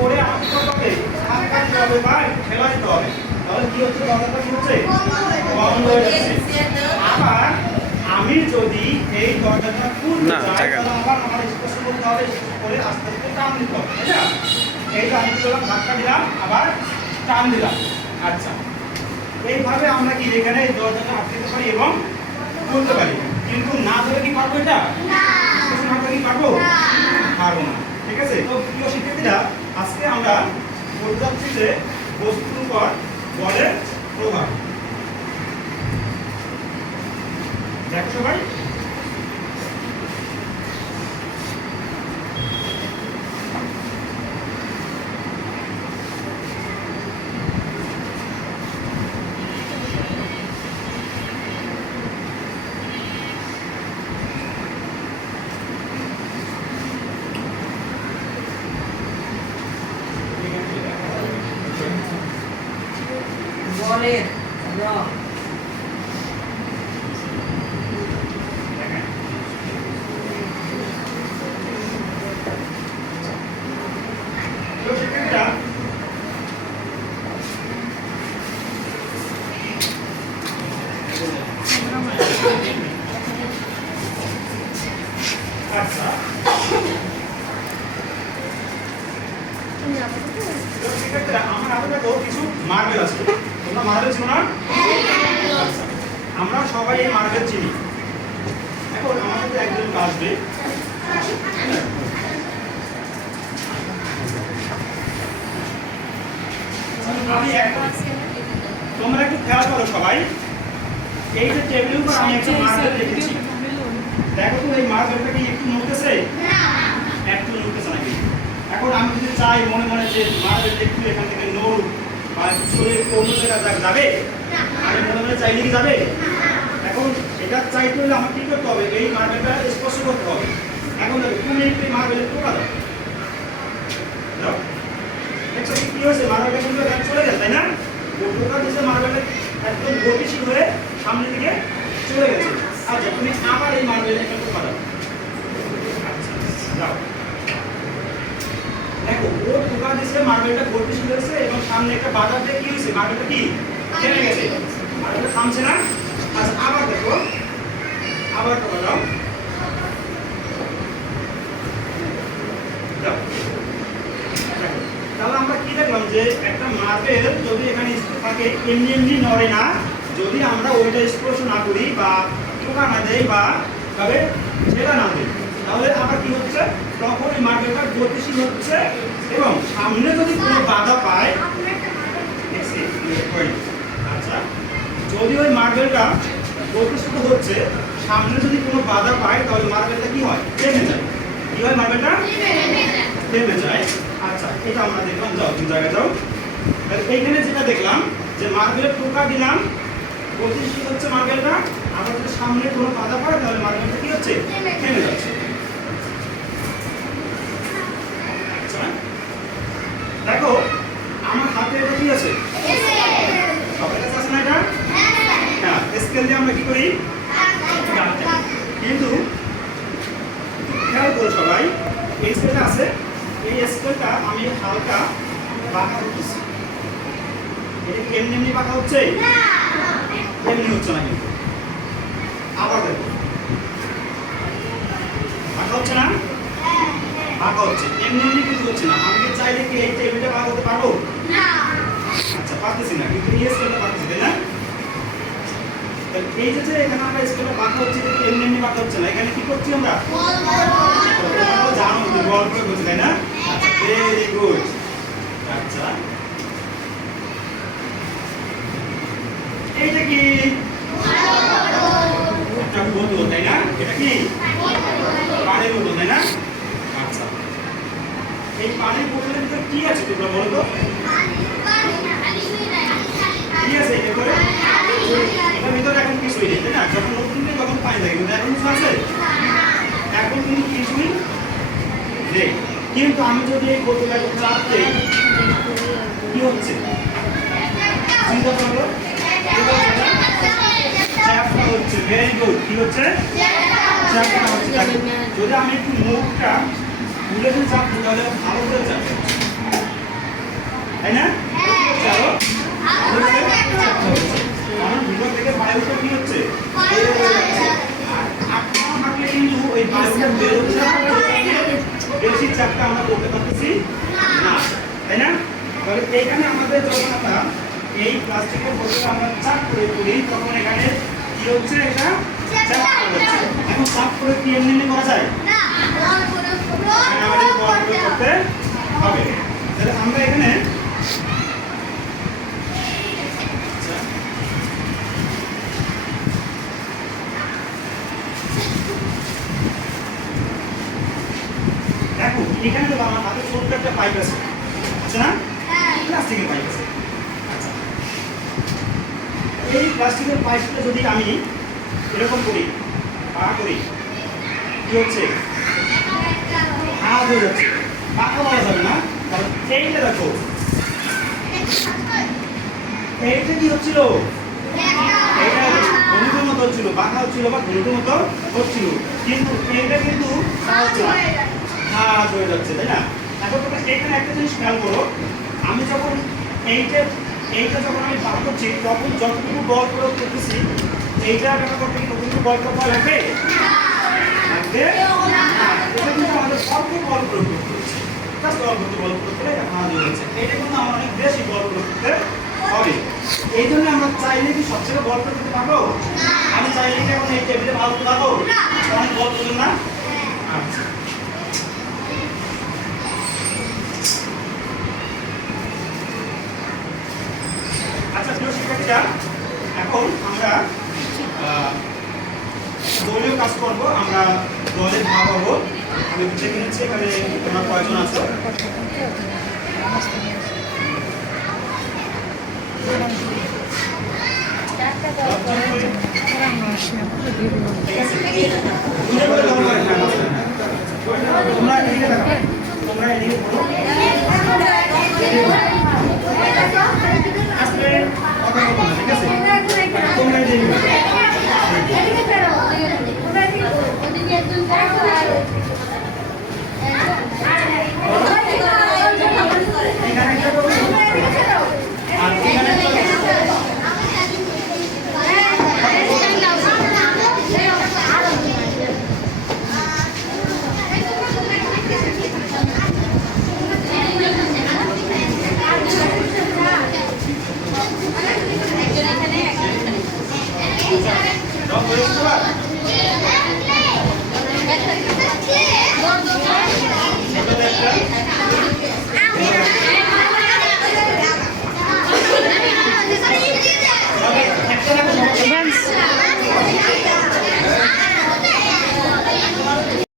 করে আমাকে কি করতে হবে? ধাক্কা দিতে হবে বা ঠেলা দিতে হবে। তাহলে কি হচ্ছে? দরজাটা কি হচ্ছে? বন্ধ হয়ে যাচ্ছে। আবার আমি যদি এই দরজাটা খুলতে চাই তাহলে আবার আমার স্পর্শ করতে হবে, করে আস্তে আস্তে টান দিতে হবে, তাই না? এই যে আমি দিলাম, ধাক্কা দিলাম, আবার টান দিলাম। আচ্ছা, এইভাবে আমরা কি এখানে এই দরজাটা আটকাতে পারি এবং খুলতে পারি। কিন্তু না ধরে কি পারবো এটা? না। না ধরে কি পারবো? না। পারবো না। ঠিক আছে? তো প্রিয় শিক্ষার্থীরা, আজকে আমরা বলতে যাচ্ছি যে বস্তুর উপর বলের প্রভাব। দেখো সবাই, বলের রং আমার হাতে দেখো কিছু মার্বেল আছে। তোমরা মার্বেল চিনো না? আচ্ছা, আমরা সবাই এই মার্বেল চিনি। এখন আমার কাছে একজন আসবে, তোমরা একটু খেয়াল করো সবাই, এই যে টেবিলের উপর আমি একটা মার্বেল রেখেছি, দেখো তো এই মার্বেলটা কি একটু নড়তেছে? একটু নড়তেছে নাকি? এখন আমি যদি চাই মনে মনে যে মার্বেলটা একটু এখান থেকে নড়ুক বা চলে অন্য জায়গায় যাবে, আমি মনে মনে চাইলে কি যাবে? এখন এটা চাইতে হলে আমার কি করতে হবে? এই মার্বেলটা স্পর্শ করতে হবে। এখন দেখো, তুমি একটু মার্বেলের টোকা দাও, দেখছো কি হয়েছে? মার্বেলটা কিন্তু এখানে চলে গেছে, তাই না? টোকা দিচ্ছে, মার্বেলটা একদম গতিশীল হয়ে সামনের দিকে চলে গেছে। আচ্ছা, তুমি আবার এই মার্বেলে একটা টোকা দাও। আচ্ছা, দাও। দেখো, ও টোকা দিচ্ছে, মার্বেলটা গতিশীল হয়েছে এবং সামনে একটা বাধা দিয়ে কি হয়েছে? মার্বেলটা কি থেমে গেছে, মার্বেলটা থামছে না। আচ্ছা, আবার দেখো, আবার টোকা দাও, দাও। তাহলে আমরা কি দেখলাম যে একটা মার্বেল যদি এখানে থাকে এমনি এমনি নড়ে না, যদি আমরা ওইটা স্পর্শ না করি বা টোকা না দেই বা তবে ছেড়া না দিই, তাহলে আবার কি হচ্ছে? তখন এই মার্বেলটা গতিশীল হচ্ছে এবং সামনে যদি কোনো বাধা পায়, আচ্ছা, যদি ওই মার্বেলটা গতিশীল হচ্ছে, সামনে যদি কোনো বাধা পায়, তাহলে মার্বেলটা কি হয়? থেমে যায়। কি হয়? মার্বেলটা থেমে যায়। আচ্ছা, এটা আমরা দেখলাম। যাও, তুমি জায়গায় যাও। এইখানে যেটা দেখলাম যে মার্বেলের টোকা দিলাম, গতিশীল হচ্ছে মার্বেলটা, আবার যদি সামনে কোনো বাধা পড়ে তাহলে মার্বেলটা কি হচ্ছে? থেমে যাচ্ছে। আচ্ছা, দেখো আমার হাতে এটা কি আছে? সবার কাছে আছে না এটা? হ্যাঁ, স্কেল দিয়ে আমরা কি করি? কিন্তু খেয়াল করো সবাই, এই স্কেলটা আছে, এই স্কেলটা আমি হালকা বাঁকা করতেছি। এটা কি এমনি এমনি বাঁকা হচ্ছে? এমনি হচ্ছে না কিন্তু। আবার দেখো, বাঁকা হচ্ছে না? বাঁকা হচ্ছে, এমনি এমনি কিন্তু হচ্ছে না। আমি কি চাইলে কি এই টেবিলটা বাঁকা করতে পারবো? আচ্ছা, পারতেছি না, কিন্তু এই স্কেলটা পারতেছি, তাই না? এই যে এখানে আমরা স্কেলটা বাঁকা হচ্ছে, কিন্তু এমনি এমনি বাঁকা হচ্ছে না। এখানে কি করছি আমরা? তোমরা জানো যে বল প্রয়োগ করছি, তাই না? Very good. আচ্ছা, এইটা কি? একটা বোতল, তাই না? এটা কি? পানির বোতল, তাই না? আচ্ছা, এই পানির বোতলের ভিতরে কি আছে তোমরা বলো তো? কি আছে এর ভিতরে? এটার ভিতরে এখন কিছুই নেই, তাই না? যখন নতুন নেই তখন পানি থাকে, কিন্তু এখন কিছু আছে? এখন কিন্তু কিছুই নেই। কিন্তু আমি যদি এই বোতলটাকে চাপ দেই, কি হচ্ছে? চিন্তা করো, চ্যাপটা হচ্ছে। Very good. কি হচ্ছে? চ্যাপটা হচ্ছে। যদি আমি একটু মুখটা খুলে দিয়ে চাপ দিই তাহলে ভালো করে চাপ। হচ্ছে এটা চাপ করা হচ্ছে। এখন চাপ করে কি এমনি এমনি করা যায়? এখানে আমাদের বল প্রয়োগ করতে হবে। তাহলে আমরা এখানে দেখো এখানে তো আমার হাতে ছোট্ট একটা পাইপ আছে, আচ্ছা না? প্লাস্টিকের পাইপ আছে। আচ্ছা, এই প্লাস্টিকের পাইপটা যদি আমি এরকম করি, করি, কি হচ্ছে? হাত হয়ে যাচ্ছে, পাকা বলা যাবে না। কারণ এইটা দেখো, এইটা কি হচ্ছিল? এইটা ঘনীভূত মতো হচ্ছিল, বাঁকা হচ্ছিল বা ঘনীভূত মতো হচ্ছিল, কিন্তু এইটা কিন্তু হাত হয়ে যাচ্ছে, তাই না? এখন তোমরা এখানে একটা জিনিস খেয়াল করো, আমি যখন এইটা যখন আমি বার করছি তখন যতটুকু বল প্রয়োগ করতেছি, এইটা ব্যাপার করতে কি ততটুকু বল প্রয়োগ করা লাগবে? লাগবে না। এটা কিন্তু আমাদের অল্প বল প্রয়োগ করতে হচ্ছে, জাস্ট অল্প বল প্রয়োগ করে এটা হাত হয়ে যাচ্ছে। এটা কিন্তু আমার অনেক বেশি বল প্রয়োগ করতে হবে। এই জন্য আমরা চাইলে কি সবচেয়ে বল প্রয়োগ করতে পারবো? আমি চাইলে কি এখন এই টেবিলে ভালো করতে পারবো? অনেক বল প্রয়োজন না? আচ্ছা, আচ্ছা প্রিয় শিক্ষার্থীরা, এখন আমরা দলীয় কাজ করব। আমরা দলে ভাগ হবো। আমি দেখে নিচ্ছি এখানে তোমরা কয়জন আছো। তোমরা এদিকে দেখো, তোমরা এদিকে